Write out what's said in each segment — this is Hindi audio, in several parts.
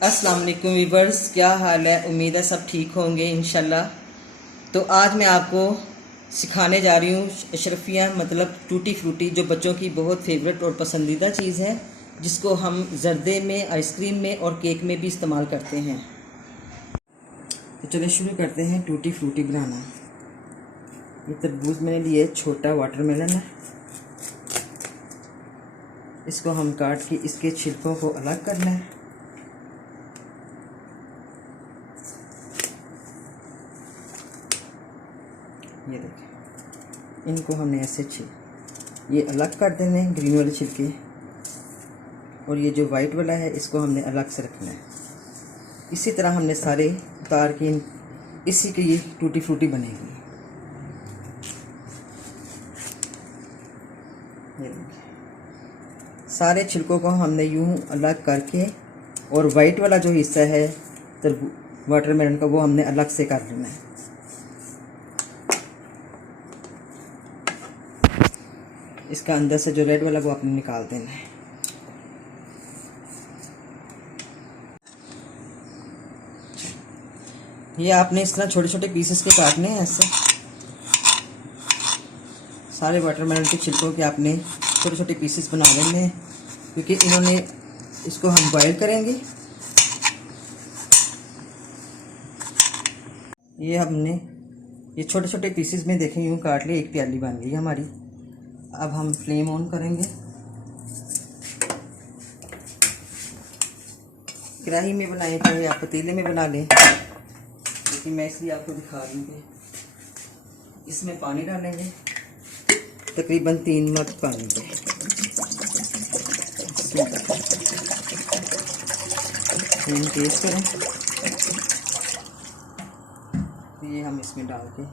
अस्सलाम वालेकुम वीवर्स, क्या हाल है। उम्मीद है सब ठीक होंगे इंशाल्लाह। तो आज मैं आपको सिखाने जा रही हूँ अशरफियाँ मतलब टूटी फ्रूटी, जो बच्चों की बहुत फेवरेट और पसंदीदा चीज़ है, जिसको हम जर्दे में, आइसक्रीम में और केक में भी इस्तेमाल करते हैं। तो चलिए शुरू करते हैं टूटी फ्रूटी बनाना। ये तरबूज मैंने लिए, छोटा वाटरमेलन है। इसको हम काट के इसके छिलकों को अलग करना है। ये देखिए, इनको हमने ऐसे ये अलग कर देने हैं, ग्रीन वाले छिलके। और ये जो वाइट वाला है इसको हमने अलग से रखना है। इसी तरह हमने सारे उतार के इसी के ये टूटी फ्रूटी बनेगी। ये देखिए, सारे छिलकों को हमने यूं अलग करके, और वाइट वाला जो हिस्सा है वाटरमेलन का, वो हमने अलग से कर लेना है। इसका अंदर से जो रेड वाला वो आपने निकाल देना है। ये आपने इस तरह छोटे छोटे पीसेस के काटने हैं ऐसे। सारे वाटरमेलन के छिलकों के आपने छोटे छोटे पीसेस बना लेने हैं, क्योंकि इन्होंने इसको हम बॉयल करेंगे। ये हमने ये छोटे छोटे पीसेस में देखें यूँ काट लिए, एक प्याली बन गई हमारी। अब हम फ्लेम ऑन करेंगे। कढ़ाई में बनाएं चाहे आप पतीले में बना लें, लेकिन मैं इसलिए आपको दिखा रही हूँ। इसमें पानी डालेंगे, तकरीबन 3 मग पानी के। फ्लेम तेज करें। ये हम इसमें डाल के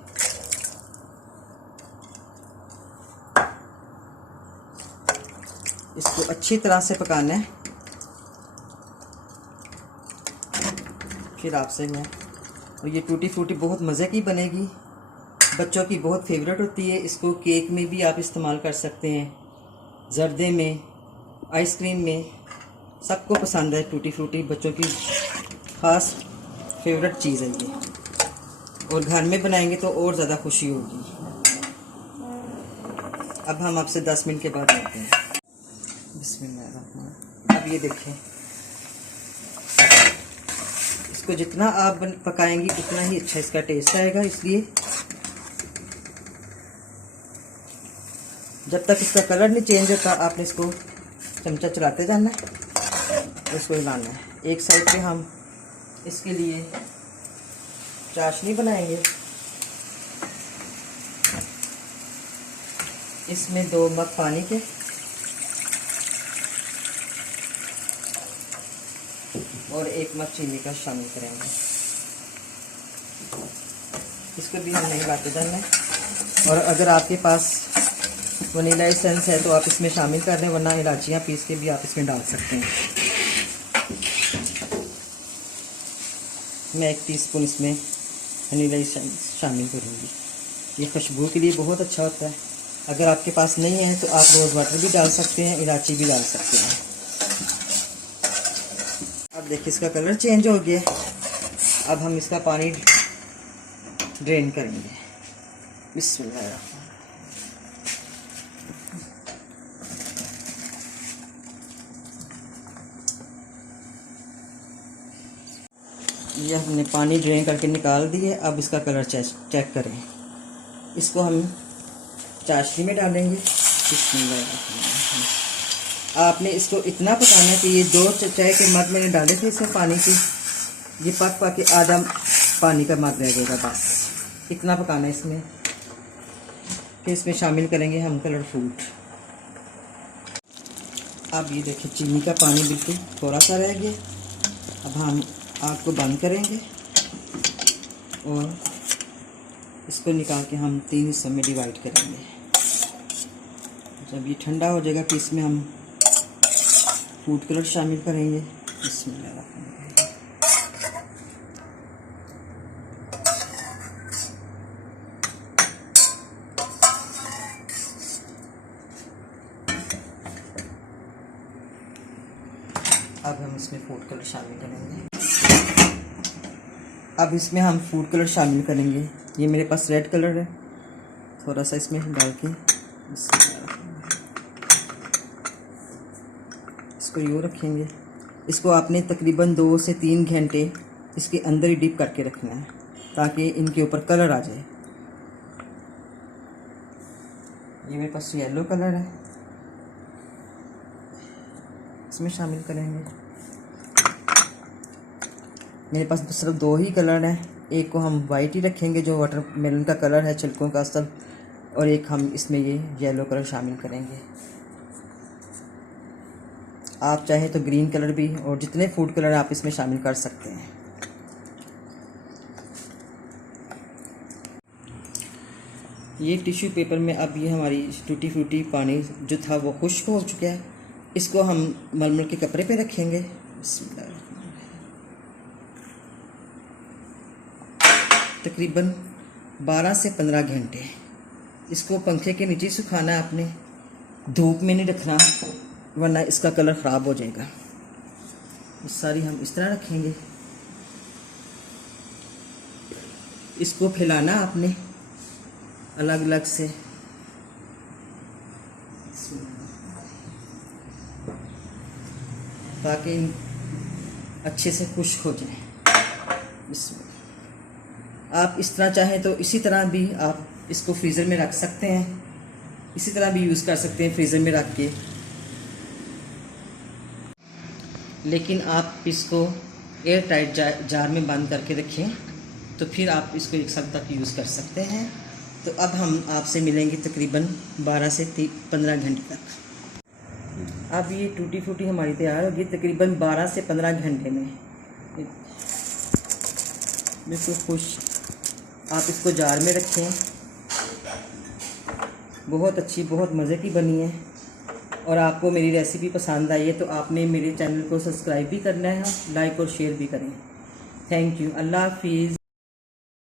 इसको अच्छी तरह से पकाना है। फिर आपसे मैं, और ये टूटी फ्रूटी बहुत मज़े की बनेगी, बच्चों की बहुत फेवरेट होती है। इसको केक में भी आप इस्तेमाल कर सकते हैं, जर्दे में, आइसक्रीम में, सबको पसंद है। टूटी फ्रूटी बच्चों की ख़ास फेवरेट चीज़ है ये, और घर में बनाएंगे तो और ज़्यादा खुशी होगी। अब हम आपसे 10 मिनट के बाद मिलते हैं। बिस्मिल्लाह। अब ये देखें, इसको जितना आप पकाएंगी उतना ही अच्छा इसका टेस्ट आएगा। इसलिए जब तक इसका कलर नहीं चेंज होता आपने इसको चमचा चलाते जाना है, इसको हिलाना है। एक साइड पे हम इसके लिए चाशनी बनाएंगे। इसमें 2 मग पानी के और 1 मग चीनी का शामिल करेंगे। इसको भी हमने हिलाते जाना है। और अगर आपके पास वनीला एसेंस है तो आप इसमें शामिल कर दें, वरना इलायचियाँ पीस के भी आप इसमें डाल सकते हैं। मैं 1 टीस्पून इसमें वनीला एसेंस शामिल करूँगी। ये खुशबू के लिए बहुत अच्छा होता है। अगर आपके पास नहीं है तो आप रोज़ वाटर भी डाल सकते हैं, इलायची भी डाल सकते हैं। अब देखिए इसका कलर चेंज हो गया। अब हम इसका पानी ड्रेन करेंगे। बिस्मिल्लाह। ये हमने पानी ड्रेन करके निकाल दिए। अब इसका कलर चेक करें। इसको हम चाशनी में डालेंगे। आपने इसको इतना पकाना है कि ये 2 चाय के मग मैंने डाले थे इसमें पानी की, ये पक के आधा पानी का मग रह जाएगा, बस इतना पकाना है इसमें। फिर इसमें शामिल करेंगे हम कलर फ्रूट। अब ये देखिए, चीनी का पानी बिल्कुल थोड़ा सा रह गया। अब हम आग को बंद करेंगे और इसको निकाल के हम 3 हिस्सों में डिवाइड करेंगे। जब ये ठंडा हो जाएगा तो इसमें हम फूड कलर शामिल करेंगे। बिस्मिल्लाह। अब हम इसमें फूड कलर शामिल करेंगे। अब इसमें हम फूड कलर शामिल करेंगे। ये मेरे पास रेड कलर है, थोड़ा सा इसमें डाल के इसको यूँ रखेंगे। इसको आपने तकरीबन 2 से 3 घंटे इसके अंदर ही डीप करके रखना है ताकि इनके ऊपर कलर आ जाए। ये मेरे पास येलो कलर है, इसमें शामिल करेंगे। मेरे पास सिर्फ 2 ही कलर हैं, एक को हम वाइट ही रखेंगे जो वाटरमेलन का कलर है छिलकों का असल, और एक हम इसमें ये येलो कलर शामिल करेंगे। आप चाहे तो ग्रीन कलर भी और जितने फूड कलर आप इसमें शामिल कर सकते हैं। ये टिश्यू पेपर में अब ये हमारी टूटी फ्रूटी पानी जो था वो खुश्क हो चुका है। इसको हम मलमल के कपड़े पे रखेंगे। तकरीबन 12 से 15 घंटे इसको पंखे के नीचे सुखाना है आपने, धूप में नहीं रखना वरना इसका कलर ख़राब हो जाएगा। ये सारी हम इस तरह रखेंगे। इसको फैलाना आपने अलग अलग से, ताकि अच्छे से खुश्क हो जाए। आप इस तरह चाहें तो इसी तरह भी आप इसको फ्रीज़र में रख सकते हैं, इसी तरह भी यूज़ कर सकते हैं फ्रीज़र में रख के। लेकिन आप इसको एयर टाइट जार में बंद करके रखें तो फिर आप इसको 1 साल तक यूज़ कर सकते हैं। तो अब हम आपसे मिलेंगे तकरीबन 12 से 15 घंटे तक। अब ये टूटी फ्रूटी हमारी तैयार होगी तकरीबन 12 से 15 घंटे में। बिल्कुल खुश आप इसको जार में रखें। बहुत अच्छी, बहुत मज़े की बनी है। और आपको मेरी रेसिपी पसंद आई है तो आपने मेरे चैनल को सब्सक्राइब भी करना है, लाइक और शेयर भी करें। Thank you. अल्लाह हाफिज़।